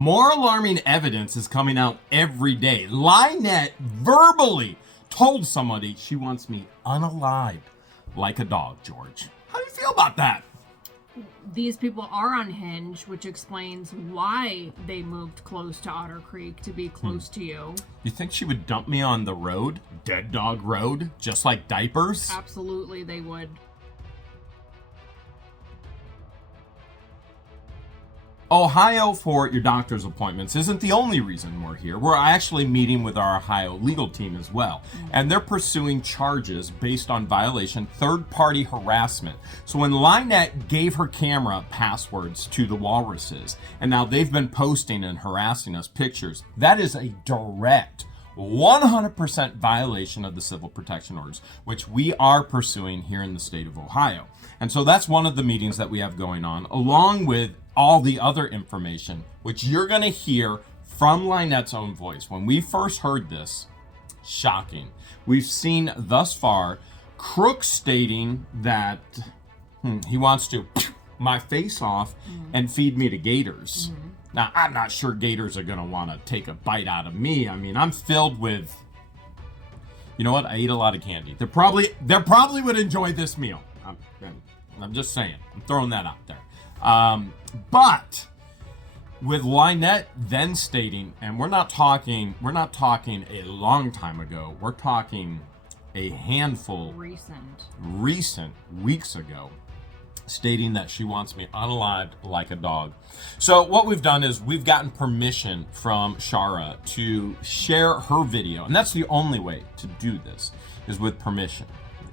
More alarming evidence is coming out every day. LIEnette verbally told somebody she wants me unalived like a dog, George. How do you feel about that? These people are unhinged, which explains why they moved close to Otter Creek to be close to you. You think she would dump me on the road? Dead Dog Road? Just like diapers? Absolutely, they would. Ohio for your doctor's appointments isn't the only reason we're here. We're actually meeting with our Ohio legal team as well. And they're pursuing charges based on violation, third-party harassment. So when LIEnette gave her camera passwords to the walruses, and now they've been posting and harassing us pictures, that is a direct 100% violation of the civil protection orders, which we are pursuing here in the state of Ohio. And so that's one of the meetings that we have going on, along with all the other information, which you're going to hear from LIEnette's own voice. When we first heard this, shocking. We've seen thus far CROOK stating that he wants to my face off and feed me to gators. Now, I'm not sure gators are going to want to take a bite out of me. I mean, I'm filled with, you know what? I eat a lot of candy. They probably would enjoy this meal. I'm just saying. I'm throwing that out there. But with LIEnette then stating, and we're not talking a long time ago. We're talking a handful recent weeks ago, stating that she wants me unalived like a dog. So what we've done is we've gotten permission from Shara to share her video, and that's the only way to do this is with permission.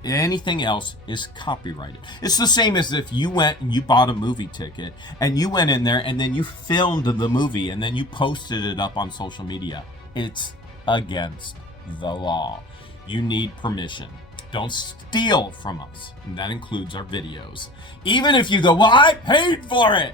Anything else is copyrighted. It's the same as if you went and you bought a movie ticket and you went in there and then you filmed the movie and then you posted it up on social media. It's against the law. You need permission. Don't steal from us. And that includes our videos. Even if you go, well, I paid for it.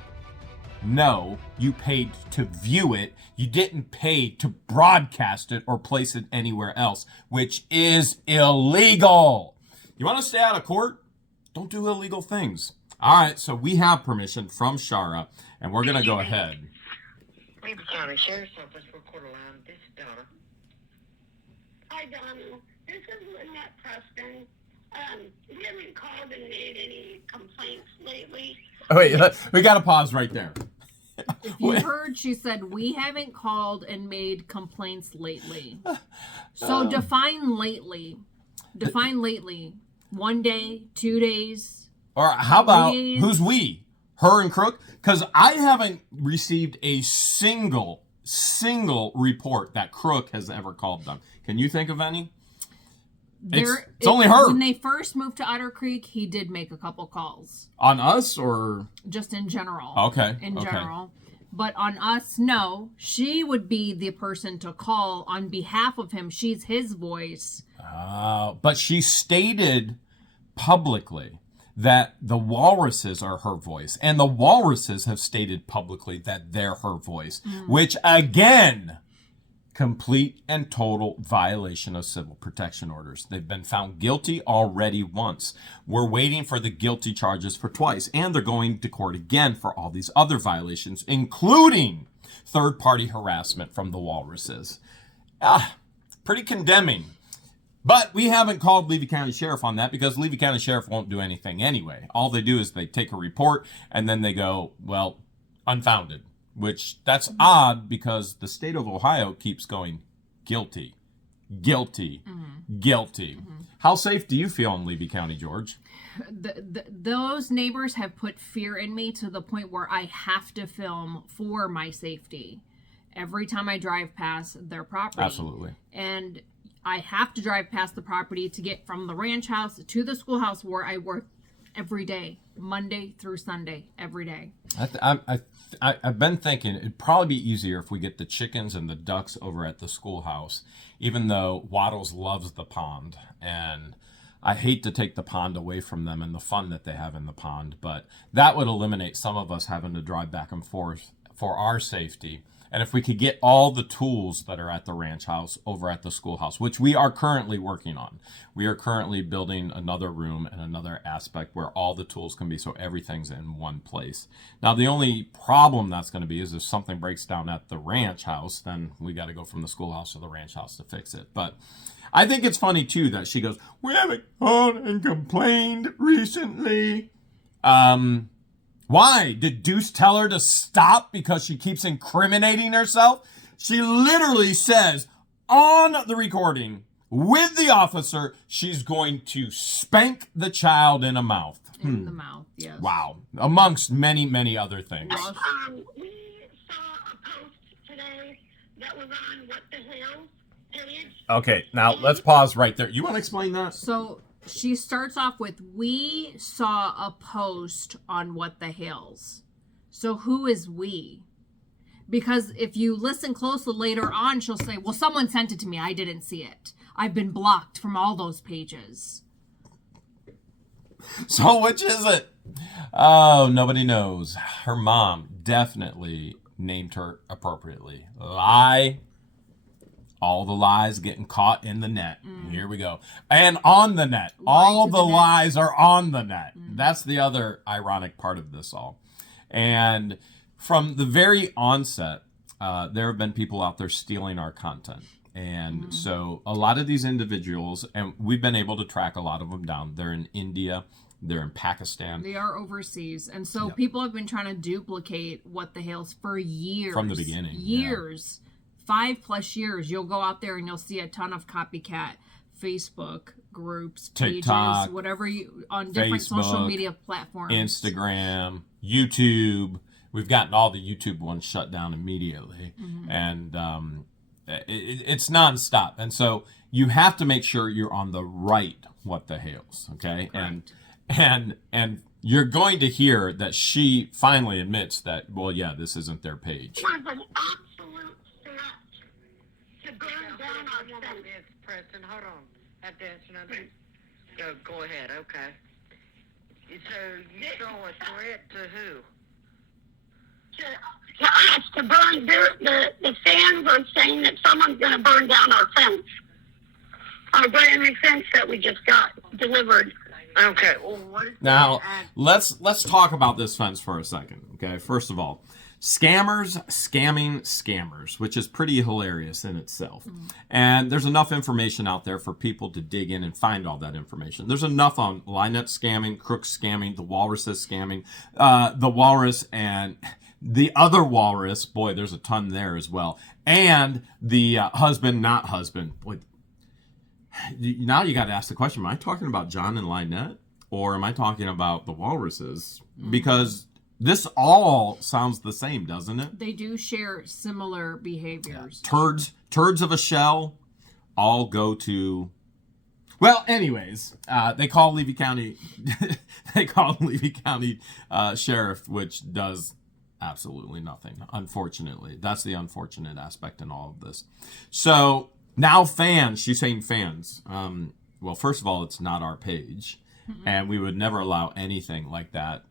No, you paid to view it. You didn't pay to broadcast it or place it anywhere else, which is illegal. You want to stay out of court? Don't do illegal things. All right, so we have permission from Shara, and we're going to go ahead. Levy County Sheriff's Office for Court Line. This is Donna. Hi, Donna. This is LIEnette Preston. We haven't called and made any complaints lately. Oh, wait, we got to pause right there. If you heard, she said, we haven't called and made complaints lately. So define lately. Define lately. 1 day, 2 days. Or how about, who's we? Her and CROOK? Because I haven't received a single report that CROOK has ever called them. Can you think of any? It's only her. When they first moved to Otter Creek, he did make a couple calls. On us or? Just in general. Okay. In general. But on us, no. She would be the person to call on behalf of him. She's his voice. But she stated publicly that the walruses are her voice. And the walruses have stated publicly that they're her voice. Which, again, complete and total violation of civil protection orders. They've been found guilty already once. We're waiting for the guilty charges for twice. And they're going to court again for all these other violations, including third-party harassment from the walruses. Pretty condemning. But we haven't called Levy County Sheriff on that because Levy County Sheriff won't do anything anyway. All they do is they take a report and then they go, well, unfounded. Which, that's odd because the state of Ohio keeps going guilty, guilty, guilty. How safe do you feel in Levy County, George? Those neighbors have put fear in me to the point where I have to film for my safety every time I drive past their property. Absolutely. And I have to drive past the property to get from the ranch house to the schoolhouse where I work every day, Monday through Sunday, every day. I've been thinking it'd probably be easier if we get the chickens and the ducks over at the schoolhouse, even though Waddles loves the pond. And I hate to take the pond away from them and the fun that they have in the pond, but that would eliminate some of us having to drive back and forth for our safety And if we could get all the tools that are at the ranch house over at the schoolhouse, which we are currently working on. We are currently building another room and another aspect where all the tools can be, so everything's in one place. Now, the only problem that's going to be is if something breaks down at the ranch house, then we got to go from the schoolhouse to the ranch house to fix it. But I think it's funny, too, that she goes, we haven't called and complained recently. Why? Did Deuce tell her to stop because she keeps incriminating herself? She literally says on the recording with the officer, she's going to spank the child in the mouth. In the mouth, yes. Wow. Amongst many, many other things. We saw a post today that was on What the Hale page. Okay, now let's pause right there. You want to explain that? So she starts off with, we saw a post on What the Hales. So who is we? Because if you listen closely later on, she'll say, well, someone sent it to me. I didn't see it. I've been blocked from all those pages. So which is it? Oh, nobody knows. Her mom definitely named her appropriately. Lie. All the lies getting caught in the net. Here we go. And on the net. All the lies are on the net. That's the other ironic part of this all. And from the very onset, there have been people out there stealing our content. And so a lot of these individuals, and we've been able to track a lot of them down. They're in India. They're in Pakistan. They are overseas. And so people have been trying to duplicate What the Hales for years. From the beginning. Years. 5+ years. You'll go out there and you'll see a ton of copycat Facebook groups, TikTok, pages, whatever you, on different Facebook, social media platforms. Instagram, YouTube. We've gotten all the YouTube ones shut down immediately. And it's nonstop. And so you have to make sure you're on the right What the Hales, okay? Correct. And you're going to hear that she finally admits that, well, yeah, this isn't their page. It was an absolute threat to burn down our fence. Miss Preston, hold on. Have to answer another. Go ahead, okay. So you show a threat to who? To us to burn the fans are saying that someone's going to burn down our fence, our brand new fence that we just got delivered. Okay. Well, what is Now, let's talk about this fence for a second, okay? First of all, scammers scamming scammers, which is pretty hilarious in itself. And there's enough information out there for people to dig in and find all that information. There's enough on LIEnette scamming, CROOK scamming, the walruses scamming, the walrus and the other walrus, boy, there's a ton there as well. And the husband, not husband. Boy, now you got to ask the question, am I talking about John and LIEnette? Or am I talking about the walruses? Because this all sounds the same, doesn't it? They do share similar behaviors. Turds of a shell all go to... Well, anyways, they call Levy County... they call Levy County Sheriff, which does... absolutely nothing, unfortunately. That's the unfortunate aspect in all of this. So now fans, she's saying fans. Well, first of all, it's not our page, and we would never allow anything like that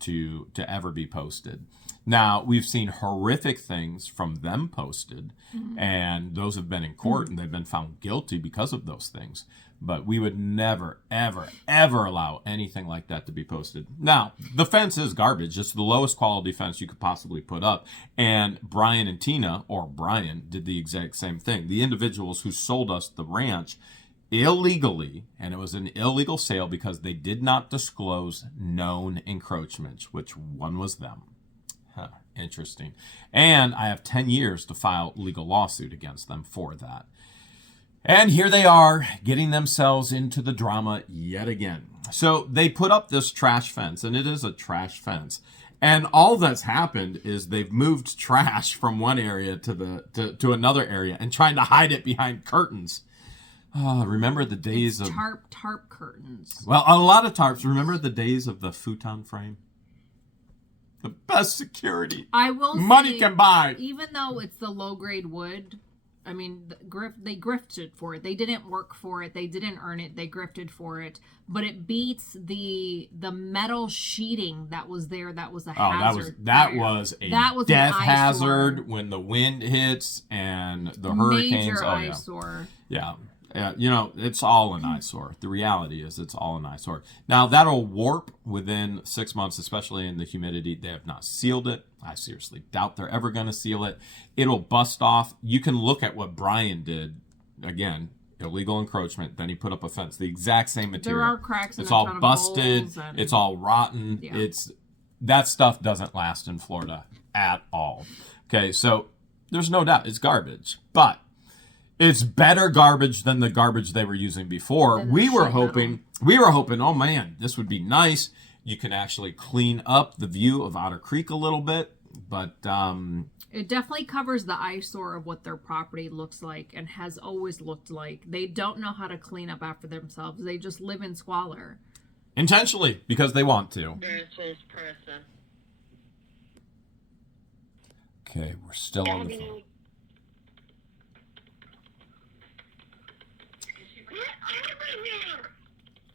to ever be posted. Now, we've seen horrific things from them posted, and those have been in court, and they've been found guilty because of those things. But we would never, ever, ever allow anything like that to be posted. Now, the fence is garbage. It's the lowest quality fence you could possibly put up. And Brian and Tina, or Brian, did the exact same thing. The individuals who sold us the ranch illegally, and it was an illegal sale because they did not disclose known encroachments, which one was them. Interesting. And I have 10 years to file legal lawsuit against them for that. And here they are, getting themselves into the drama yet again. So they put up this trash fence, and it is a trash fence. And all that's happened is they've moved trash from one area to another area and trying to hide it behind curtains. Remember the days of... Tarp curtains. Well, a lot of tarps. Remember the days of the futon frame? The best security I will money say, can buy. even though it's the low-grade wood, I mean, they grifted for it. They didn't work for it. They didn't earn it. They grifted for it. But it beats the metal sheeting that was there. That was a hazard. That was a death hazard when the wind hits and the hurricanes. Major eyesore. Yeah. You know, it's all an eyesore. The reality is it's all an eyesore. Now, that'll warp within 6 months, especially in the humidity. They have not sealed it. I seriously doubt they're ever going to seal it. It'll bust off. You can look at what Brian did. Again, illegal encroachment. Then he put up a fence. The exact same material. There are cracks in It's a all ton of busted. holes and- It's all rotten. Yeah. That stuff doesn't last in Florida at all. Okay, so there's no doubt it's garbage. But it's better garbage than the garbage they were using before. We were hoping, oh man, this would be nice. You can actually clean up the view of Otter Creek a little bit, but it definitely covers the eyesore of what their property looks like and has always looked like. They don't know how to clean up after themselves. They just live in squalor. Intentionally, because they want to. There's this person. Okay, we're still on the phone.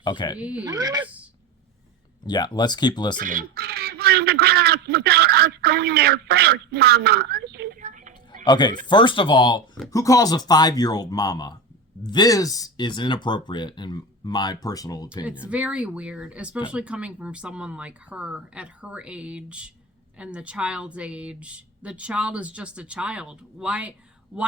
Okay. Jeez. Yeah, let's keep listening. In the grass without us going there first, Mama. Okay, first of all, who calls a 5-year-old mama? This is inappropriate in my personal opinion. It's very weird, especially coming from someone like her at her age and the child's age. The child is just a child. Why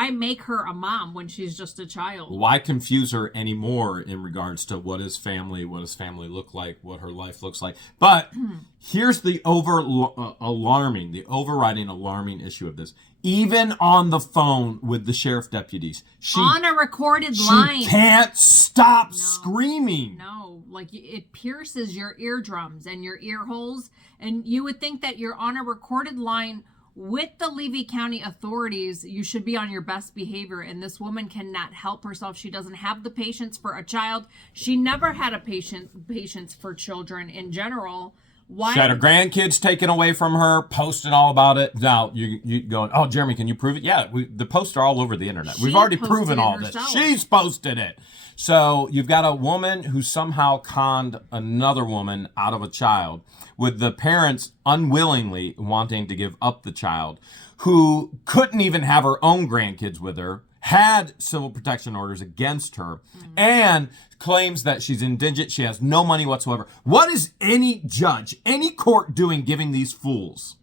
make her a mom when she's just a child? Why confuse her anymore in regards to what does family look like, what her life looks like? But here's the overriding alarming issue of this. Even on the phone with the sheriff deputies, on a recorded line, she can't stop screaming. No, like it pierces your eardrums and your ear holes, and you would think that you're on a recorded line with the Levy County authorities. You should be on your best behavior, and this woman cannot help herself. She doesn't have the patience for a child. She never had a patience for children in general. Why? She had her grandkids taken away from her, posting all about it. Now you going, oh, Jeremy, can you prove it? Yeah, the posts are all over the internet. We've already proven all this. She's posted it. So you've got a woman who somehow conned another woman out of a child, with the parents unwillingly wanting to give up the child, who couldn't even have her own grandkids with her, had civil protection orders against her, and claims that she's indigent. She has no money whatsoever. What is any judge, any court doing giving these fools,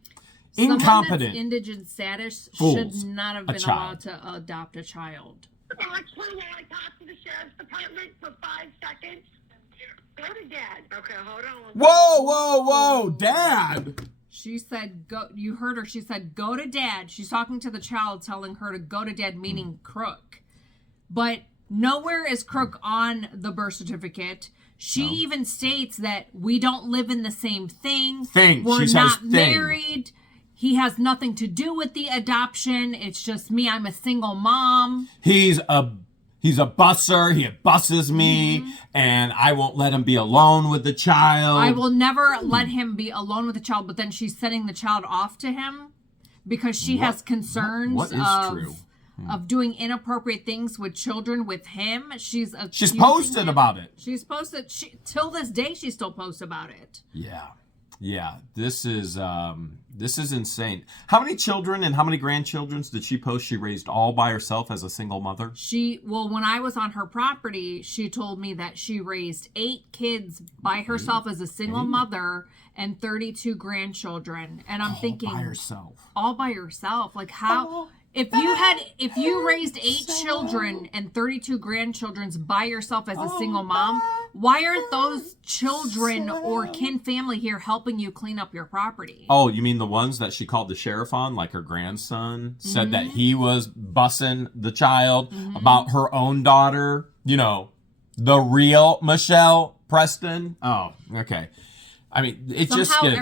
incompetent, that's indigent status, fools, should not have been allowed to adopt a child? Actually, when I talked to the sheriff's department for 5 seconds, go to Dad. Okay, hold on. Whoa, Dad! She said, go. You heard her. She said, go to Dad. She's talking to the child, telling her to go to Dad, meaning CROOK. But nowhere is CROOK on the birth certificate. She even states that we don't live in the same thing. We're not married. He has nothing to do with the adoption. It's just me. I'm a single mom. He's a busser. He busses me, and I won't let him be alone with the child. I will never let him be alone with the child. But then she's sending the child off to him because she has concerns of doing inappropriate things with children with him. She's posted about it. She's posted. Till this day, she still posts about it. Yeah. This is insane. How many children and how many grandchildren did she post she raised all by herself as a single mother? When I was on her property, she told me that she raised 8 kids by herself as a single mother and 32 grandchildren. And I'm thinking, all by herself. Like how? If you raised 8 children and 32 grandchildren by yourself as a single mom, why aren't those children or kin family here helping you clean up your property? Oh, you mean the ones that she called the sheriff on, like her grandson said that he was bussing the child about her own daughter? You know, the real Michelle Preston? Oh, okay. I mean, it somehow just gets...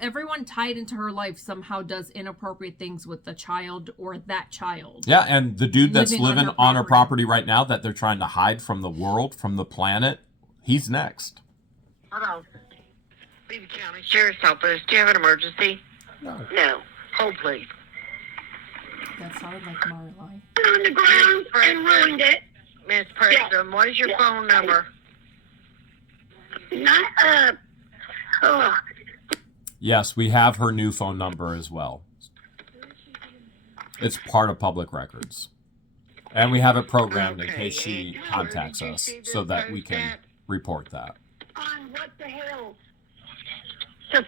everyone tied into her life somehow does inappropriate things with the child or that child. Yeah, and the dude that's living on her property right now that they're trying to hide from the world, from the planet, he's next. Hello. Levy County Sheriff's Office. Do you have an emergency? No. Hold, please. That sounded like Marley. On the ground and ruined it. Miss Preston, what is your phone number? Not, Yes, we have her new phone number as well. It's part of public records. And we have it programmed in case she contacts us so that we can report that. on what the hell? The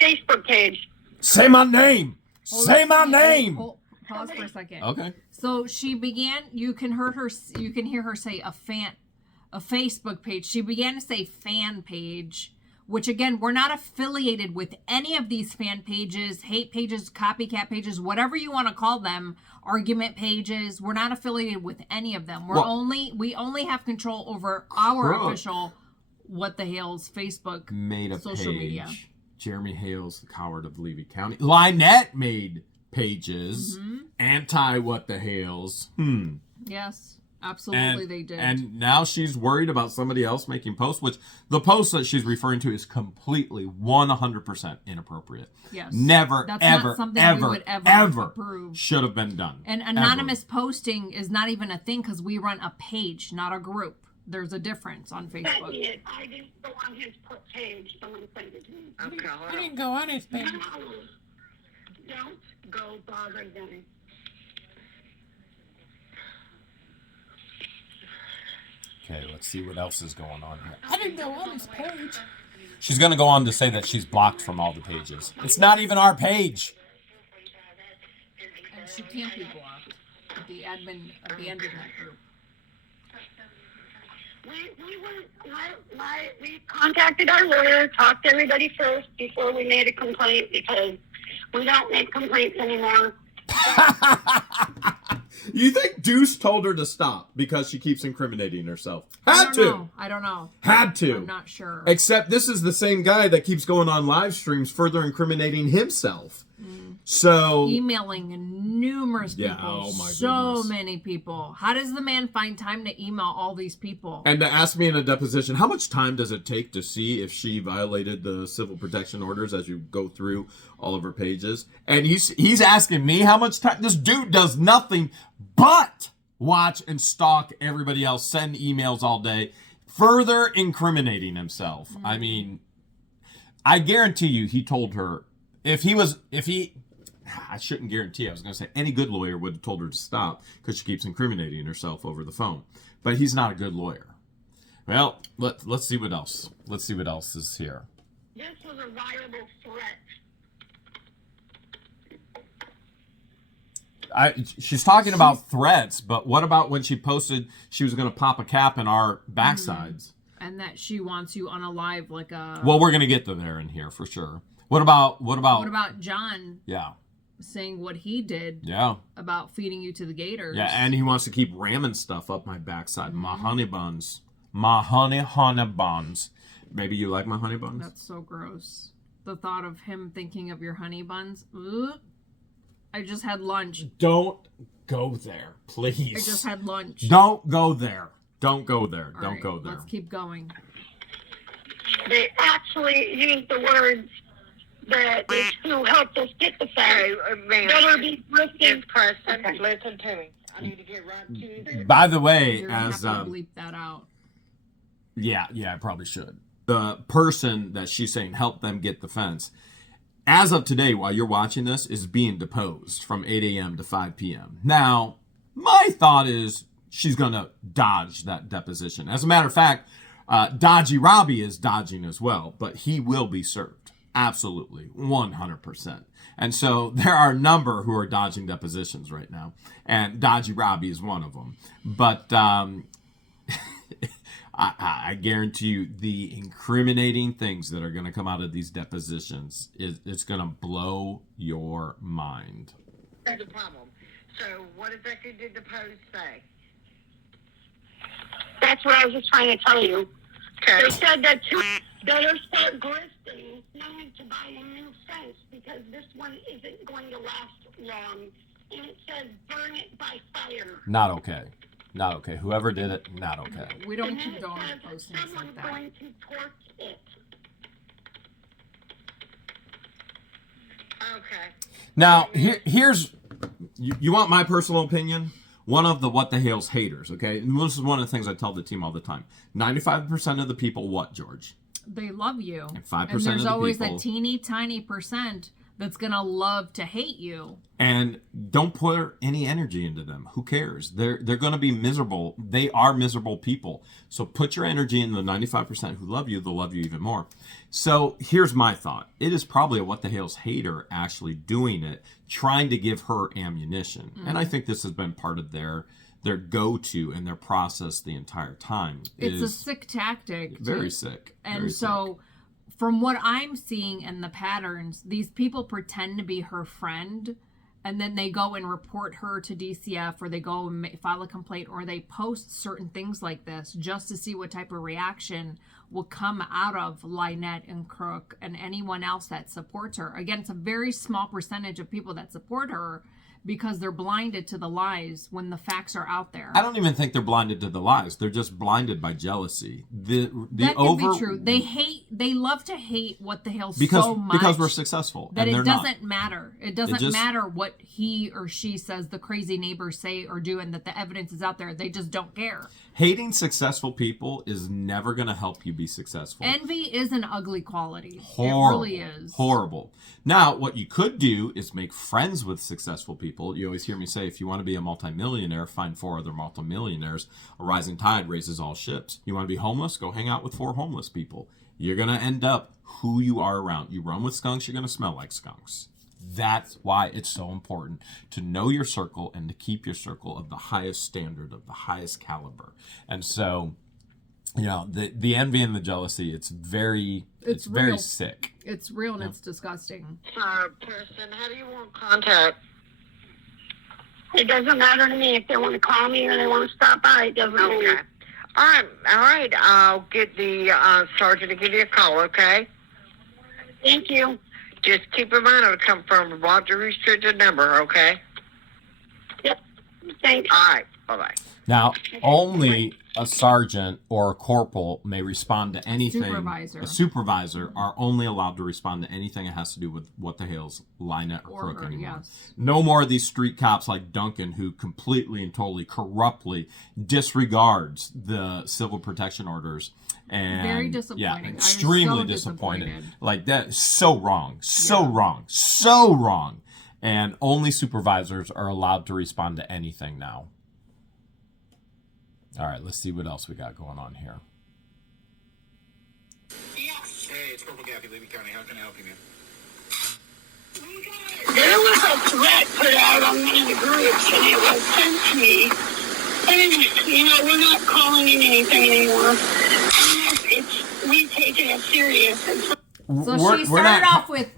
Facebook page. Say my name! Say my name! Pause for a second. Okay. So she began. You can hear her say a Facebook page. She began to say fan page, which again, we're not affiliated with any of these fan pages, hate pages, copycat pages, whatever you want to call them, argument pages. We're not affiliated with any of them. We only have control over our CROOK official What the Hale's Facebook made a social page. media. Jeremy Hale's the coward of Levy County. LIEnette made pages. Anti What the Hales. Yes, absolutely, And, they did. and now she's worried about somebody else making posts, which the post that she's referring to is completely 100% inappropriate. Yes. Never, That's ever, not something we would ever approve. should have been done. And anonymous posting is not even a thing because we run a page, not a group. There's a difference on Facebook. I didn't go on his page. Someone sent it to me. Okay, hold I on. didn't go on his page. Don't go bother them. Okay, let's see what else is going on here. I didn't go on his page. She's going to go on to say that she's blocked from all the pages. It's not even our page. And she can't be blocked. The admin abandoned that group. We contacted our lawyer, talked to everybody first before we made a complaint because we don't make complaints anymore. You think Deuce told her to stop because she keeps incriminating herself? I Had don't know. Had to. I'm not sure. Except this is the same guy that keeps going on live streams further incriminating himself. So Emailing numerous people. Yeah, oh my so goodness. many people. How does the man find time to email all these people? and to ask me in a deposition, how much time does it take to see if she violated the civil protection orders as you go through all of her pages? And he's asking me how much time. This dude does nothing but watch and stalk everybody else, send emails all day, further incriminating himself. I mean, I guarantee you he told her I shouldn't guarantee. I was going to say any good lawyer would have told her to stop because she keeps incriminating herself over the phone. But he's not a good lawyer. Well, let's see what else. Let's see what else is here. This was a viable threat. She's talking about threats, but what about when she posted she was going to pop a cap in our backsides? And that she wants you on a live like a... Well, we're going to get to there in here for sure. What about John Yeah. saying what he did Yeah. about feeding you to the gators? Yeah, and he wants to keep ramming stuff up my backside. My honey buns. My honey buns. Maybe you like my honey buns? That's so gross. The thought of him thinking of your honey buns. Ugh. I just had lunch. Don't go there, please. I just had lunch. Don't go there. Don't go there. All Don't right, go there. Let's keep going. They actually used the words that it's who helped us get the Hey, facts. ma'am. Better be Miss listening. Preston, Okay. listen to me. I need to get right to it. By the way, You're gonna as have to bleep that out. yeah, I probably should. The person that she's saying helped them get the fence, as of today, while you're watching this, is being deposed from 8 a.m. to 5 p.m. Now, my thought is she's gonna dodge that deposition. As a matter of fact, Dodgy Robbie is dodging as well, but he will be served. Absolutely, 100%. And so there are a number who are dodging depositions right now, and Dodgy Robbie is one of them. But I guarantee you the incriminating things that are going to come out of these depositions, it's going to blow your mind. That's the problem. So what exactly did the post say? That's what I was just trying to tell you. Okay. They said that to better start grifting, no need to buy a new fence because this one isn't going to last long. And it says burn it by fire. Not okay. Not okay. Whoever did it, not okay. We don't And then it condone says posting things someone's like that. going to torch it. Okay. Now, here's you want my personal opinion? One of the What the Hale's haters, okay? And this is one of the things I tell the team all the time. 95% of the people what, George? They love you. And 5% and there's of the always people, a teeny tiny percent that's going to love to hate you. And don't put any energy into them. Who cares? They're going to be miserable. They are miserable people. So put your energy in the 95% who love you. They'll love you even more. So here's my thought. It is probably a What the Hale's hater actually doing it, trying to give her ammunition. And I think this has been part of their go-to and their process the entire time. It's a sick tactic. Very sick. And very so... sick. From what I'm seeing in the patterns, these people pretend to be her friend, and then they go and report her to DCF, or they go and file a complaint, or they post certain things like this just to see what type of reaction will come out of LIEnette and CROOK and anyone else that supports her. Again, it's a very small percentage of people that support her because they're blinded to the lies when the facts are out there. I don't even think they're blinded to the lies. They're just blinded by jealousy. That could be true. They love to hate What the Hale so much because we're successful, that and they're it doesn't not. matter. It doesn't matter what he or she says the crazy neighbors say or do, and that the evidence is out there. They just don't care. Hating successful people is never going to help you be successful. Envy is an ugly quality. Horrible. It really is. Horrible. Now, what you could do is make friends with successful people. You always hear me say, if you want to be a multimillionaire, find 4 other multimillionaires. A rising tide raises all ships. You want to be homeless? Go hang out with 4 homeless people. You're going to end up who you are around. You run with skunks, you're going to smell like skunks. That's why it's so important to know your circle and to keep your circle of the highest standard, of the highest caliber. And so, you know, the envy and the jealousy, it's very sick. It's real and it's disgusting. Person, how do you want contact? It doesn't matter to me if they want to call me or they want to stop by. It doesn't Okay. matter. All right. I'll get the sergeant to give you a call, okay? Thank you. Just keep in mind it'll come from a blocked or restricted number, okay? Yep. Thanks. All right. Bye-bye. Now, only a sergeant or a corporal may respond to anything. A supervisor are only allowed to respond to anything that has to do with What the Hale's LIEnette or CROOK anymore. Yes. No more of these street cops like Duncan who completely and totally corruptly disregards the civil protection orders. And very disappointing. Yeah, extremely so disappointed. Like that, so wrong, so wrong. And only supervisors are allowed to respond to anything now. All right, let's see what else we got going on here. Yes. Hey, it's Corporal Gaffey, Levy County. How can I help you, man? There was a threat put out on one of the groups, and it was sent to me. And, we're not calling it anything anymore. We've taken it serious. So she started off with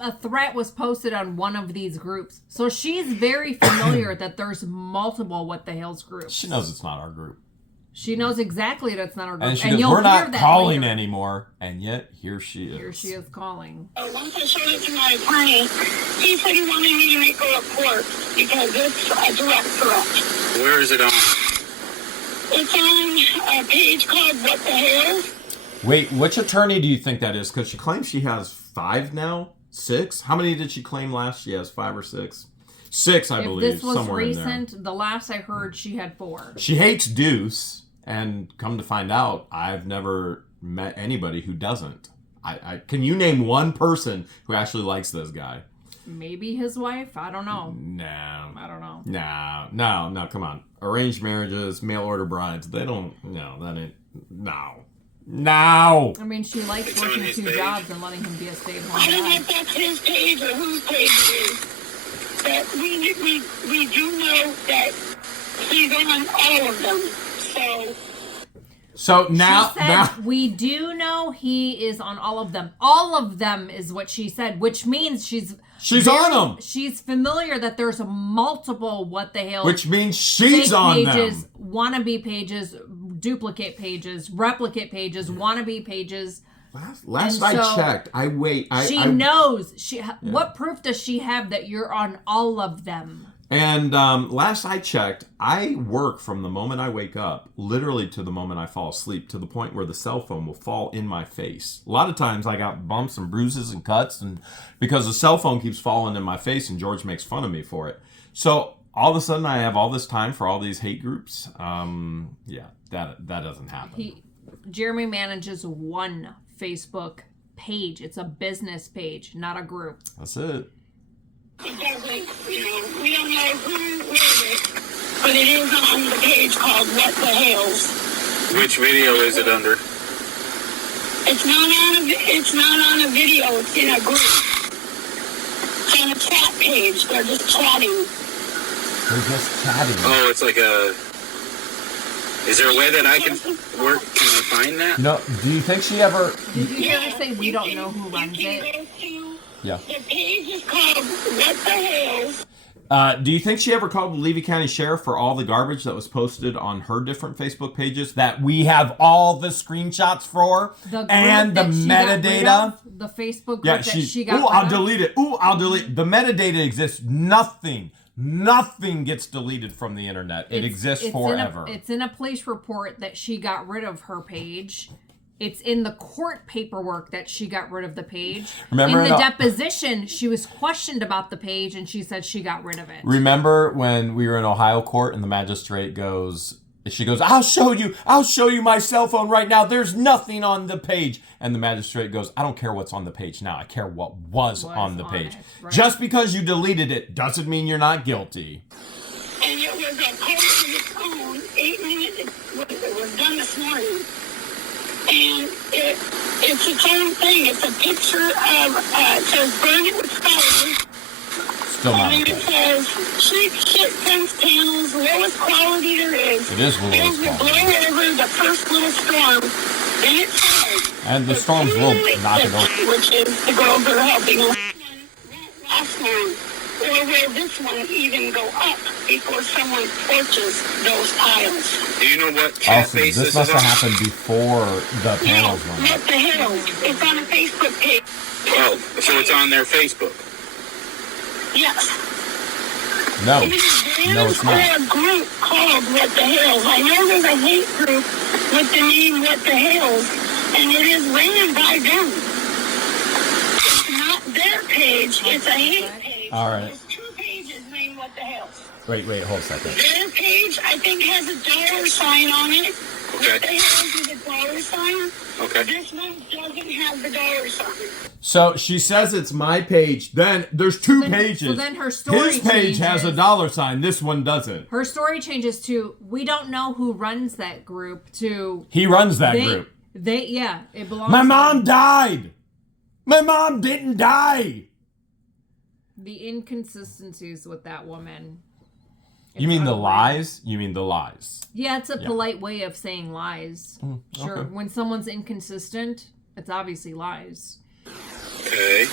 a threat was posted on one of these groups. So she's very familiar that there's multiple What the Hale's groups. She knows it's not our group. She knows exactly that's not our group. And she and goes, we're not calling later. Anymore. And yet, here she is. Here she is calling. Once I showed it to my attorney, he said he wanted me to make a report because it's a direct threat. Where is it on? It's on a page called What the Hale. Wait, which attorney do you think that is? Because she claims she has 5 now? 6? How many did she claim last? She has 5 or 6? 6, I believe. If this was somewhere recent, in there. the last I heard, she had 4. She hates Deuce, and come to find out, I've never met anybody who doesn't. I can you name one person who actually likes this guy? Maybe his wife? I don't know. No. I don't know. No, come on. Arranged marriages, mail order brides, they don't, no, that ain't, no. I mean, she likes working 2 jobs and letting him be a stay-at-home I don't know dad. if that's his page or whose page it is. But we do know that he's on all of them. So now, she said, we do know he is on all of them. All of them is what she said, which means she's on them. She's familiar that there's multiple What the Hale. Which means she's fake on pages, them. Wannabe pages, duplicate pages, replicate pages, wannabe pages. Last I checked, She knows. What proof does she have that you're on all of them? And last I checked, I work from the moment I wake up, literally to the moment I fall asleep, to the point where the cell phone will fall in my face. A lot of times I got bumps and bruises and cuts, and because the cell phone keeps falling in my face, and George makes fun of me for it. So all of a sudden, I have all this time for all these hate groups. Yeah, that doesn't happen. Jeremy manages one Facebook page. It's a business page, not a group. That's it. It doesn't, we don't know who wrote it, but it is on the page called What the Hales. Which video is it under? It's not on a video. It's in a group. It's on a chat page. They're just chatting. They're just chatting. Oh, it's like a... Is there a way that I can work? Can I find that? No, do you think she ever... Did you hear her say we don't know who runs it? Yeah. The page is called What the Hales. Do you think she ever called the Levy County Sheriff for all the garbage that was posted on her different Facebook pages that we have all the screenshots for and the metadata? The Facebook group she got rid of? I'll delete it. I'll delete. The metadata exists. Nothing gets deleted from the internet. It exists forever. It's in a police report that she got rid of her page. It's in the court paperwork that she got rid of the page. Remember in the deposition, she was questioned about the page, and she said she got rid of it. Remember when we were in Ohio court and the magistrate goes, I'll show you my cell phone right now. There's nothing on the page. And the magistrate goes, I don't care what's on the page now. I care what was on the page. Right. Just because you deleted it doesn't mean you're not guilty. And it was a post of its own, 8 minutes. It was done this morning. And it's its own thing. It's a picture of, it says burn it with fire. Still not And okay. it says cheap shit fence panels, lowest quality there is. It is the lowest It will quality. blow over the first little storm. Then it says... And the storms will knock it over. Which is the girls that are helping last one. Or will this one even go up before someone torches those piles? Do you know what chat Also, base this must is have on? happened before the panels went What up. the hell? It's on a Facebook page. Oh, so it's on their Facebook. Yes. No. It is No, it's not. a group called What the Hells. I know there's a hate group with the name What the Hells, and it is ran by them. It's not their page, it's a hate page. All right. There's 2 pages named What the Hells. Wait, hold a second. Their page, I think, has a dollar sign on it. Okay. What the Hells is a dollar sign. Okay. This one doesn't have the dollar sign. So she says it's my page. Then there's 2 pages. So then her story His page has a changes. dollar sign. This one doesn't. Her story changes to we don't know who runs that group to He runs that group. It belongs My to mom died. My mom didn't die. the inconsistencies with that woman. You mean the outrageous. lies? You mean the lies? Yeah, it's a polite way of saying lies. Sure. okay. When someone's inconsistent, it's obviously lies. Okay.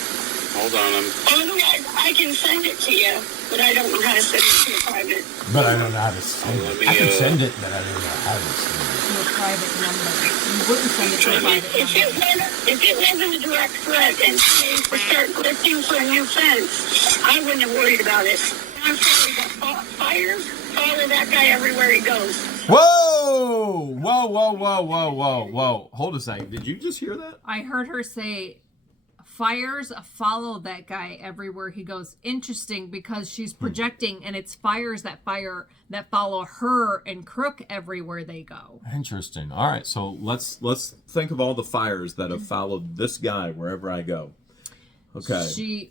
Hold on. Otherwise, I can send it to you, but I don't know how to send it to you private. But I don't know how to send Let it. me, I can send it, but I don't know how to send it. To a private number. You wouldn't send it to a private number. If it wasn't a direct threat and they would start lifting for a new fence, I wouldn't have worried about it. I'm sorry, but fires follow that guy everywhere he goes. Whoa! Whoa. Hold a second. Did you just hear that? I heard her say fires follow that guy everywhere he goes. Interesting, because she's projecting and it's fires that follow her and CROOK everywhere they go. Interesting. All right, so let's think of all the fires that have followed this guy wherever I go. Okay.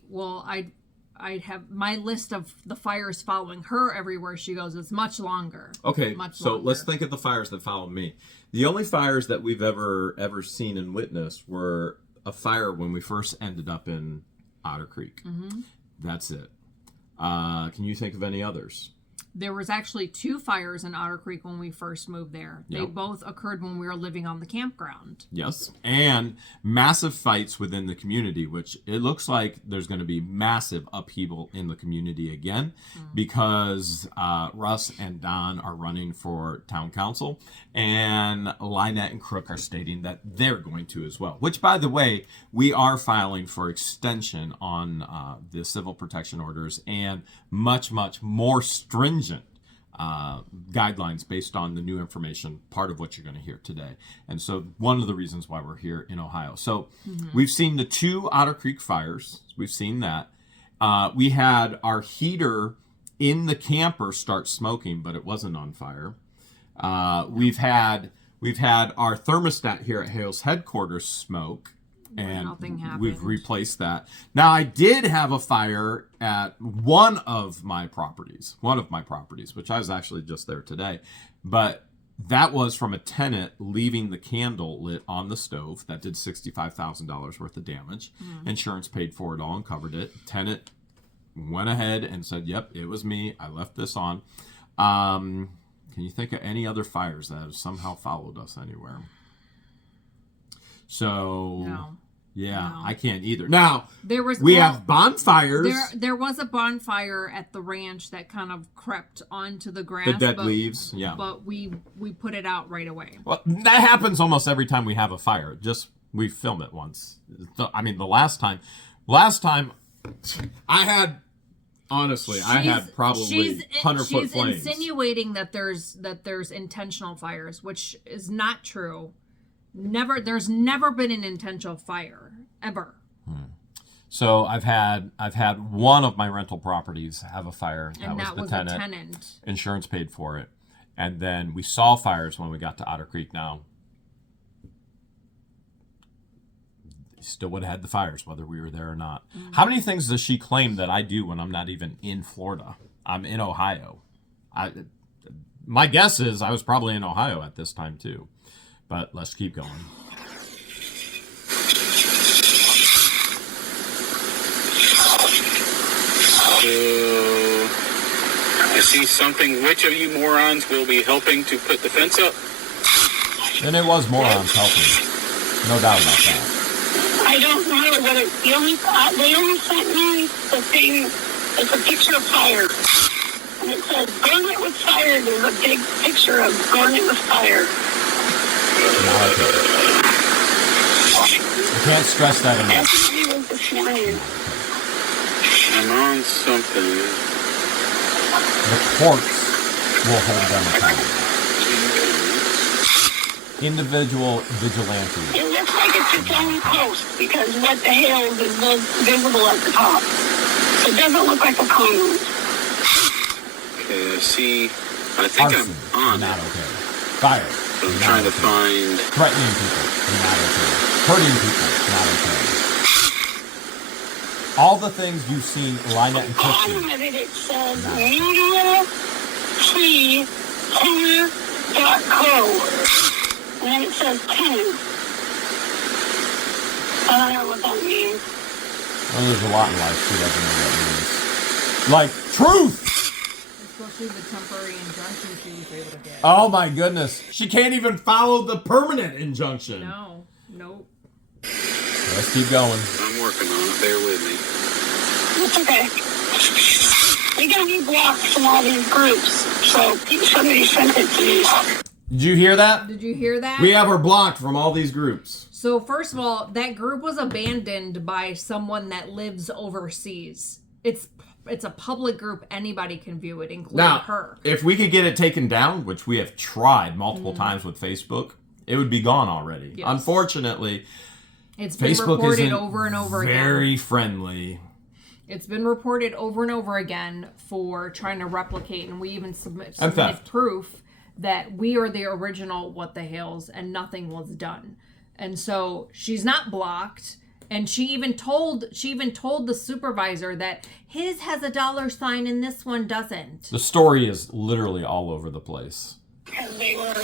I'd have my list of the fires following her everywhere she goes is much longer. Okay, Much so longer. let's think of the fires that followed me. The only fires that we've ever seen and witnessed were a fire when we first ended up in Otter Creek. Mm-hmm. That's it. Can you think of any others? There was actually 2 fires in Otter Creek when we first moved there. They Yep. both occurred when we were living on the campground. Yes. And massive fights within the community, which it looks like there's going to be massive upheaval in the community again because Russ and Don are running for town council and LIEnette and CROOK are stating that they're going to as well, which, by the way, we are filing for extension on the civil protection orders and much more stringent guidelines based on the new information, part of what you're going to hear today. And so one of the reasons why we're here in Ohio. So we've seen the 2 Otter Creek fires. We've seen that. We had our heater in the camper start smoking, but it wasn't on fire. We've had our thermostat here at Hale's headquarters smoke, and nothing happened. we've replaced that. Now, I did have a fire at one of my properties, which I was actually just there today, but that was from a tenant leaving the candle lit on the stove. That did $65,000 worth of damage. Insurance paid for it all and covered it. Tenant went ahead and said, yep, it was me. I left this on. Can you think of any other fires that have somehow followed us anywhere? So, No. yeah, No. I can't either. Now, We have bonfires. There was a bonfire at the ranch that kind of crept onto the grass. The dead leaves, yeah. But we put it out right away. Well, that happens almost every time we have a fire. Just, we film it once. I mean, the last time I had... Honestly, I had probably 100-foot flames. She's insinuating that there's intentional fires, which is not true. There's never been an intentional fire ever. So I've had one of my rental properties have a fire. And that was the tenant. Insurance paid for it, and then we saw fires when we got to Otter Creek. Now, still would have had the fires whether we were there or not. How many things does she claim that I do when I'm not even in Florida? I'm in Ohio. My guess is I was probably in Ohio at this time too. But let's keep going. I see something. Which of you morons will be helping to put the fence up? And it was morons helping. No doubt about that. I don't know, but they only sent me the thing. It's a picture of fire. And it says, burn it with fire. There's a big picture of burn it with fire. I can't stress that enough. That's what it was this morning. I'm on something. The courts will hold them accountable. Individual vigilantes. It looks like it's its own post because what the hell is visible at the top. So it doesn't look like a common. Okay, I see. I think Arson, I'm on not it. okay. Fire. I'm not trying to okay. find. Threatening people, not okay. Hurting people, not okay. All the things you've seen LIEnette and Cook do. Bottom of it, it says MediaTreeTuner.co. And then it says 10. I don't know what that means. Well, there's a lot in life she doesn't know what it means. Like truth! Especially the temporary injunction she was able to get. Oh my goodness. She can't even follow the permanent injunction. No. Nope. Let's keep going. I'm working on it. Bear with me. It's okay. We got me blocked from all these groups. So somebody sent it to me. Did you hear that? Did you hear that? We have her blocked from all these groups. So first of all, that group was abandoned by someone that lives overseas. It's a public group. Anybody can view it, including her. If we could get it taken down, which we have tried multiple times with Facebook, it would be gone already. Yes. Unfortunately, It's been Facebook reported isn't over and over again. very friendly. It's been reported over and over again for trying to replicate, and we even submitted theft. proof that we are the original What the Hales, and nothing was done. And so she's not blocked, and she even told the supervisor that his has a $sign and this one doesn't. The story is literally all over the place. Because they were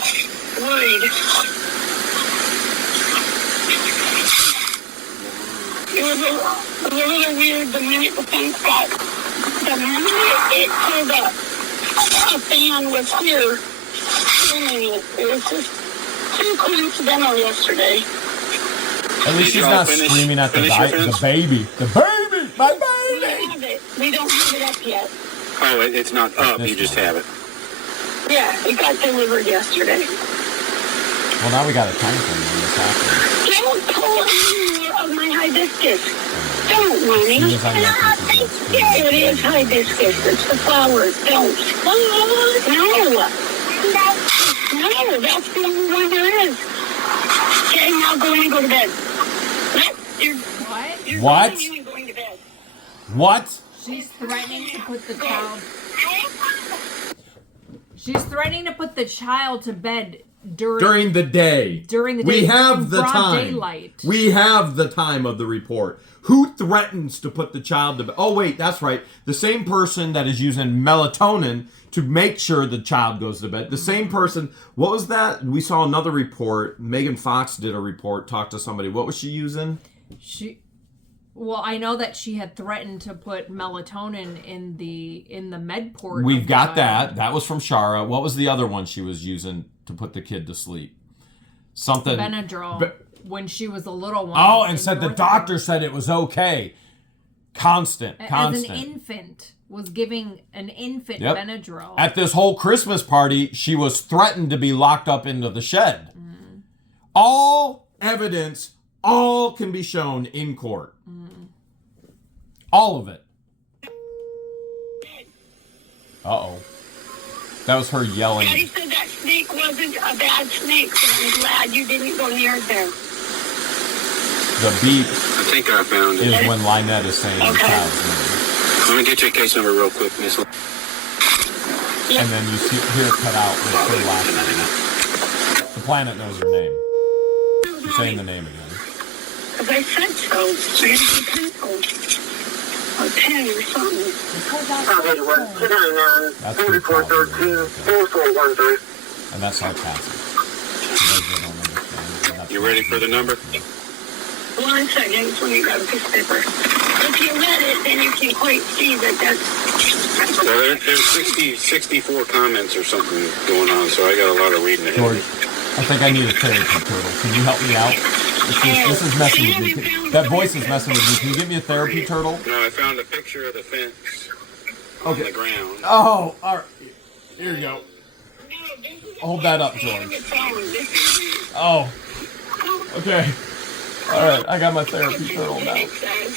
worried. It was a little weird the minute the fence got, the minute it pulled up, a fan was here filming it. It was just too coincidental yesterday. At least Did she's y'all not finish- screaming at the finish your fence? baby. The baby! My We baby! don't have it. We don't have it up yet. Oh, it's not up. You just have it. Yeah, it got delivered yesterday. Well, now we got a time frame when this happens. Don't pull any more of my hibiscus. Don't, Mommy. She is hibiscus. Yeah, it is hibiscus. It's the flowers. Don't. No. No, that's the only one there is. Okay, now go in and go to bed. You're What? going in and going to bed. What? She's threatening to put the child. She's threatening to put the child to bed during the day. During the day. We have the broad time. Daylight. We have the time of the report. Who threatens to put the child to bed? Oh, wait, that's right. The same person that is using melatonin to make sure the child goes to bed. The same person. What was that? We saw another report. Megan Fox did a report, talked to somebody. What was she using? Well, I know that she had threatened to put melatonin in the med port. We've got that. That was from Shara. What was the other one she was using to put the kid to sleep? Something. Benadryl. When she was a little one. Oh, and said the doctor said it was okay. Constant. As an infant. Was giving an infant Benadryl. At this whole Christmas party, she was threatened to be locked up into the shed. Mm. All evidence, all can be shown in court. Mm. All of it. Uh-oh. That was her yelling. Daddy said that snake wasn't a bad snake, so I'm glad you didn't go near there. The beep I think I found it. is when LIEnette is saying the child's name. Let me get your case number real quick, Miss. And then you hear it cut out with her last name. The planet knows her name. She's saying the name again. Because I said so. So you have a pencil. Or pen or something. That's her problem. And that's sarcastic. You ready for the number? 1 second, let me grab a piece of paper. If you read it, then you can quite see that that's... Well, there's 64 comments or something going on, so I got a lot of reading ahead. George, I think I need a therapy turtle. Can you help me out? This is messing with me. That voice is messing with me. Can you give me a therapy turtle? No, I found a picture of the fence on the ground. Oh, all right. Here you go. Hold that up, George. Oh, okay. All right, I got my therapy turtle now. It says,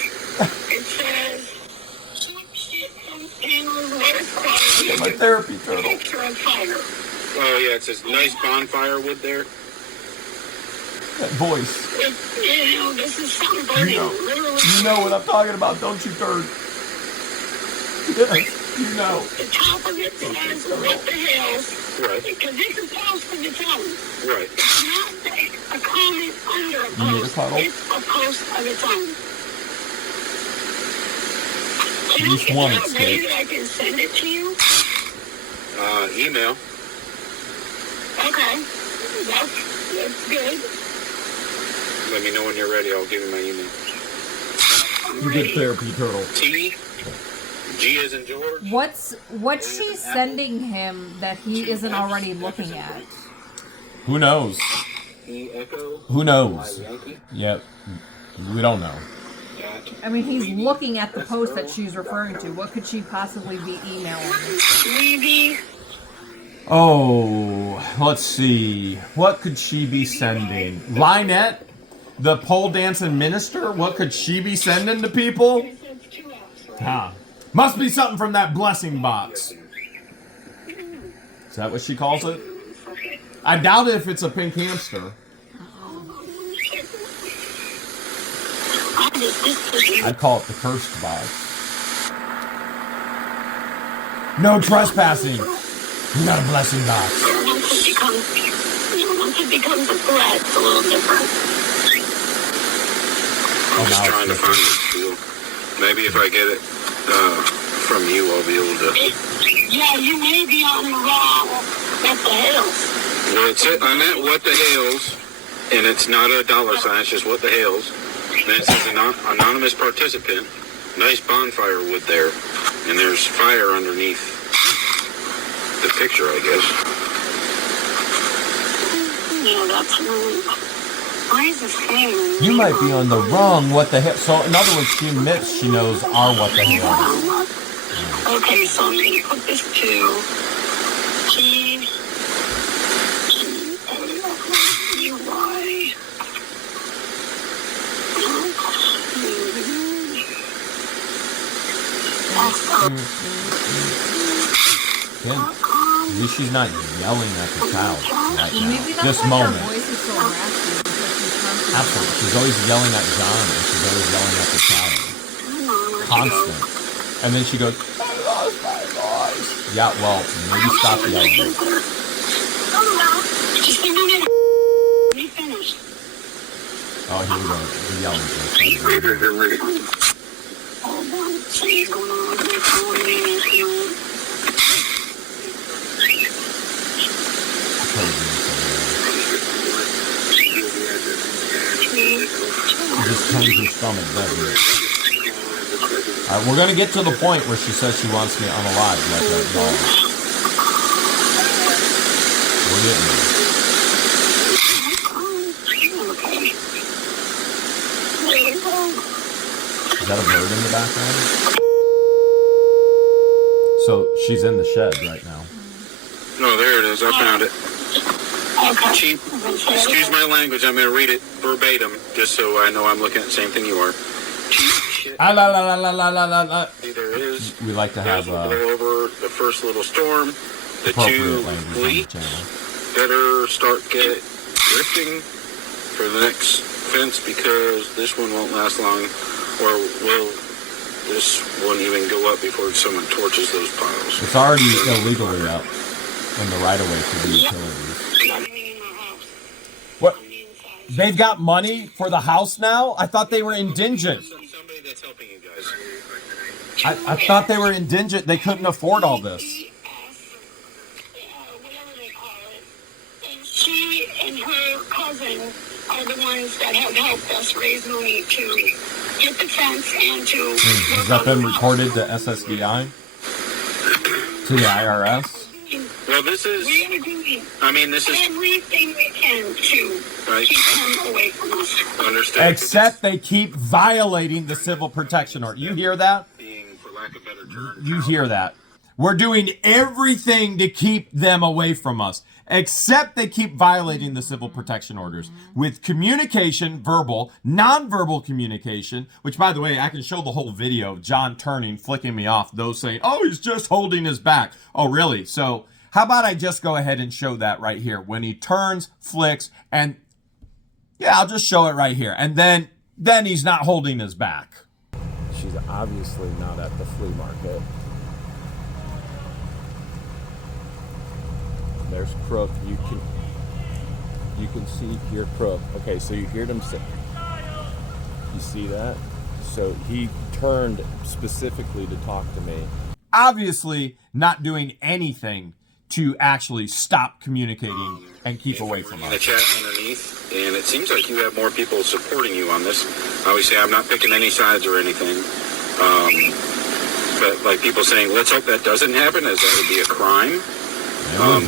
I got my therapy turtle. Oh, yeah, it says nice bonfire wood there. That voice. This is somebody. You know what I'm talking about, don't you, Turd? Yes, you know. The top of it says what the hell. Right. Because this is post of its own. Right. It's not a comment under a post. You need a cuddle? It's a post of its own. At least one Is there a way escape. that I can send it to you? Email. Okay. That's good. Let me know when you're ready. I'll give you my email. You get therapy turtle. T. G as in George. What's she sending him that he isn't already looking at? Who knows? E echo. Who knows? Yep. We don't know. I mean, he's looking at the post that she's referring to. What could she possibly be emailing? Maybe. Oh, let's see. What could she be sending? LIEnette? The pole dancing minister? What could she be sending to people? Huh. Must be something from that blessing box. Is that what she calls it? I doubt it if it's a pink hamster. I'd call it the cursed box. No trespassing. You got a blessing box. Once it becomes a threat, it's a little different. I'm just trying to find it. Maybe if I get it from you, I'll be able to. Yeah, you may be on the wrong. What the hell? Well, I'm at What the Hales, and it's not a $ sign, it's just What the Hales. And it says anonymous participant. Nice bonfire wood there, and there's fire underneath the picture, I guess. Yeah, that's rude. Why is this thing? You might be on the wrong what the hell. So, in other words, she admits she knows our what the hell. Okay, so I'm going to put this to T. U-Y. At least she's not yelling at the child right now. Maybe that's This why moment. her voice is so raspy, because she's constantly... Absolutely. She's always yelling at John, and she's always yelling at the child. Constant. And then she goes, I lost my voice. Yeah, well, maybe stop yelling. Just a minute. Let me finish. Oh, here we go. The yelling thing. Hold on. Something's going on with my phone. It just turns your stomach, doesn't it? All right, we're going to get to the point where she says she wants me unalive like that dog. We're getting there. Is that a bird in the background? So she's in the shed right now. No, there it is. I found it. Okay. Cheap. Excuse my language. I'm going to read it verbatim, just so I know I'm looking at the same thing you are. Cheap shit. Ah, la, la, la, la, la, la, la, la. There is. We like to have blow over the first little storm. The two fleet better start get drifting for the next fence, because this one won't last long, or will this won't even go up before someone torches those piles. It's already illegally up in the right of way for the utilities. What? They've got money for the house now? I thought they were indigent. Somebody that's helping you guys. I thought they were indigent. They couldn't afford all this. Whatever they call it. And she and her cousin are the ones that have helped us raise money to get the fence and to... Has that been recorded to SSDI? To the IRS? Well, this is... We are doing this is... everything we can to keep them away from us. Understand. Except they keep violating the civil protection order. You hear that? Being, for lack of better term, You hear that? We're doing everything to keep them away from us, except they keep violating the civil protection orders with communication, verbal, nonverbal communication, which, by the way, I can show the whole video of John turning, flicking me off, those saying, oh, he's just holding his back. Oh, really? So how about I just go ahead and show that right here when he turns, flicks, and yeah, I'll just show it right here. And then he's not holding his back. She's obviously not at the flea market. There's CROOK. You can see here CROOK. Okay, so you hear them say, you see that? So he turned specifically to talk to me. Obviously not doing anything to actually stop communicating and keep away from in the us. chat underneath, and it seems like you have more people supporting you on this. Obviously, I'm not picking any sides or anything. But like people saying, let's hope that doesn't happen, as that would be a crime.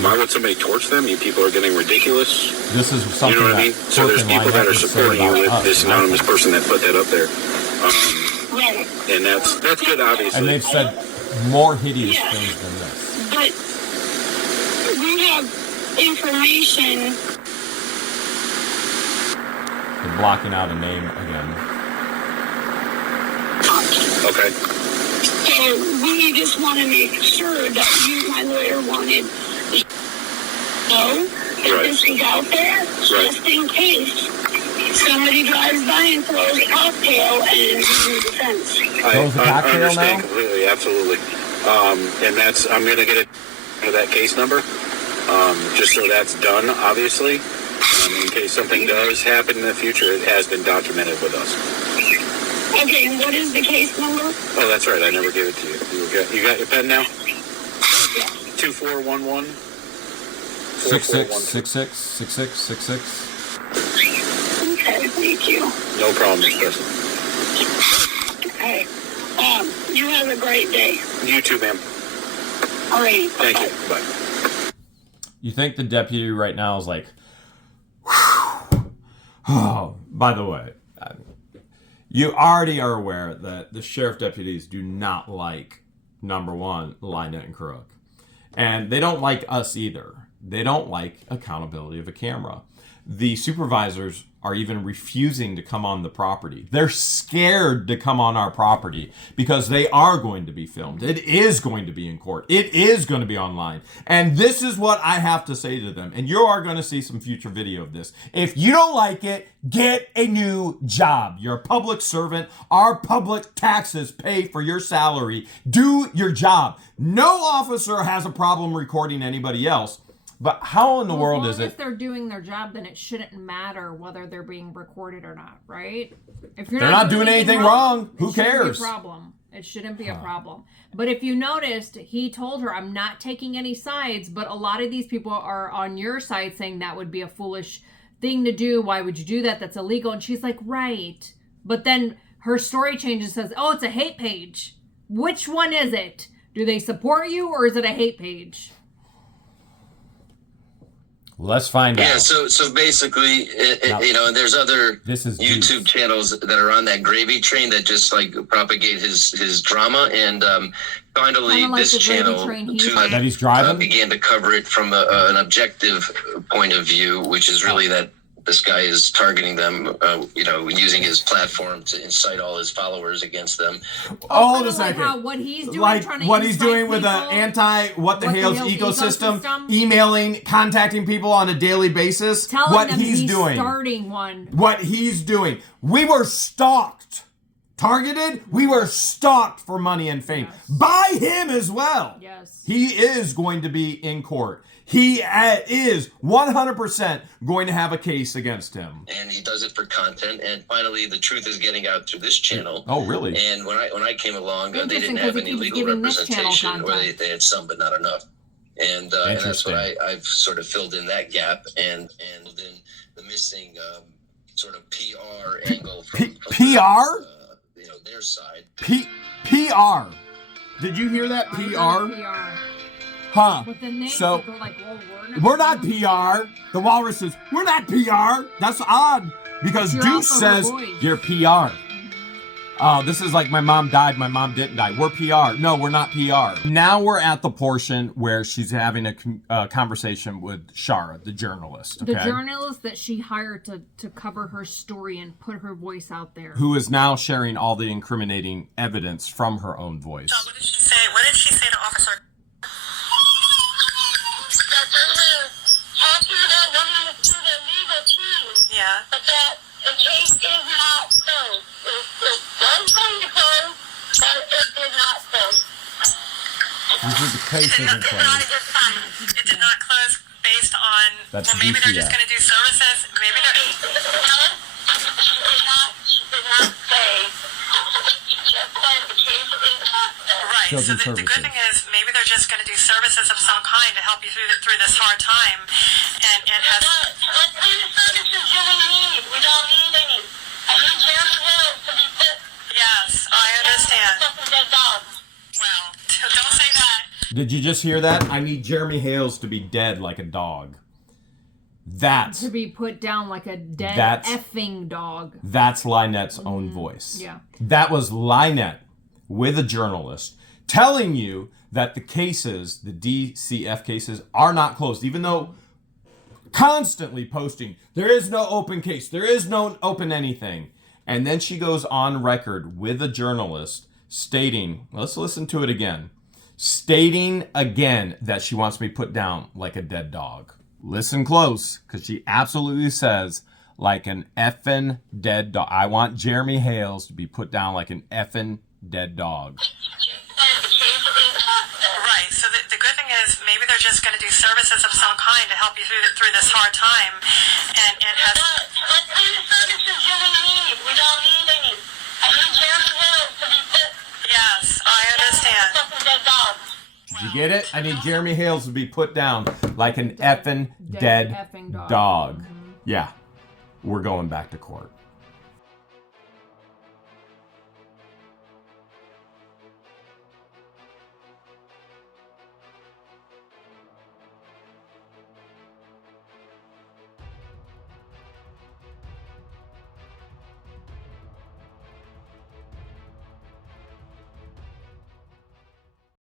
Why would somebody torch them? You people are getting ridiculous. This is something, you know what I mean? So there's people that are supporting you with this anonymous person that put that up there. And that's good, obviously. And they've said more hideous things than this. But we have information. They're blocking out a name again. Okay. So we just want to make sure that you, my lawyer, wanted to know that this is out there, just in case somebody drives by and throws a cocktail and uses the fence. I understand completely, absolutely. And I'm going to get that case number, just so that's done, obviously. In case something does happen in the future, it has been documented with us. Okay, and what is the case number? Oh, that's right. I never gave it to you. You got your pen now? Yeah. 2411 66666666. Okay, thank you. No problem, Miss Person. Okay. You have a great day. You too, ma'am. All right. Thank you. Bye. You think the deputy right now is like, whew. Oh, by the way, you already are aware that the sheriff deputies do not like, number one, LIEnette and CROOK. And they don't like us either. They don't like accountability of a camera. The supervisors are even refusing to come on the property. They're scared to come on our property because they are going to be filmed. It is going to be in court. It is going to be online. And this is what I have to say to them. And you are going to see some future video of this. If you don't like it, get a new job. You're a public servant. Our public taxes pay for your salary. Do your job. No officer has a problem recording anybody else. But how in the world is it? If they're doing their job, then it shouldn't matter whether they're being recorded or not, right? If you're they're not doing anything wrong, who cares? It shouldn't be a problem. It shouldn't be a problem. But if you noticed, he told her, I'm not taking any sides, but a lot of these people are on your side saying that would be a foolish thing to do. Why would you do that? That's illegal. And she's like, right. But then her story changes and says, oh, it's a hate page. Which one is it? Do they support you or is it a hate page? Let's find out. Yeah, so basically, you know, and there's other YouTube channels that are on that gravy train that just like propagate his drama, and finally like this channel that he's driving began to cover it from an objective point of view, which is really that this guy is targeting them, you know, using his platform to incite all his followers against them. Oh, hold a second. Like what he's doing, like what he's doing with the what the Hale's ecosystem, emailing, contacting people on a daily basis. Telling what them he's doing. Starting one. What he's doing. We were stalked. Targeted, we were stalked for money and fame by him as well. Yes. He is going to be in court. He is 100% going to have a case against him. And he does it for content. And finally, the truth is getting out through this channel. Oh, really? And when I came along, they didn't have any legal representation, or they had some, but not enough. And that's what I've sort of filled in that gap, and then the missing sort of PR angle from PR? You know, their side. PR. Did you hear that? PR? Huh. But then so they're like, well, we're not PR. The walrus says, we're not PR. That's odd. Because Deuce says you're PR. This is like my mom died, my mom didn't die. We're PR. No, we're not PR. Now we're at the portion where she's having a conversation with Shara, the journalist. Okay? The journalist that she hired to cover her story and put her voice out there. Who is now sharing all the incriminating evidence from her own voice. So what did she say? What did she say to Officer? Yeah. But that the case is not closed. It was going to close, but it did not close. The case isn't closed. It did not close based on, That's well, maybe they're just DCF. going to do services. Maybe they're... She did not say. Just said the case is not closed. Right. So the good thing is maybe they're just going to do services of some kind to help you through this hard time, and has. What kind of services do we need? We don't need any. I need Jeremy Hale to be put. Yes, I understand. Well, don't say that. Did you just hear that? I need Jeremy Hales to be dead like a dog. That's to be put down like a dead effing dog. That's LIEnette's own voice. Yeah. That was LIEnette with a journalist telling you that the cases, the DCF cases, are not closed, even though constantly posting, there is no open case, there is no open anything. And then she goes on record with a journalist stating, let's listen to it again, stating again that she wants me put down like a dead dog. Listen close, because she absolutely says, like an effing dead dog. I want Jeremy Hales to be put down like an effing dead dog. Right. So the good thing is maybe they're just going to do services of some kind to help you through this hard time, and has. What kind of services do we need? We don't need any. I need Jeremy Hale to be put. Yes, I understand. Did you get it? I need Jeremy Hales to be put down like an effing dead dog. Yeah, we're going back to court.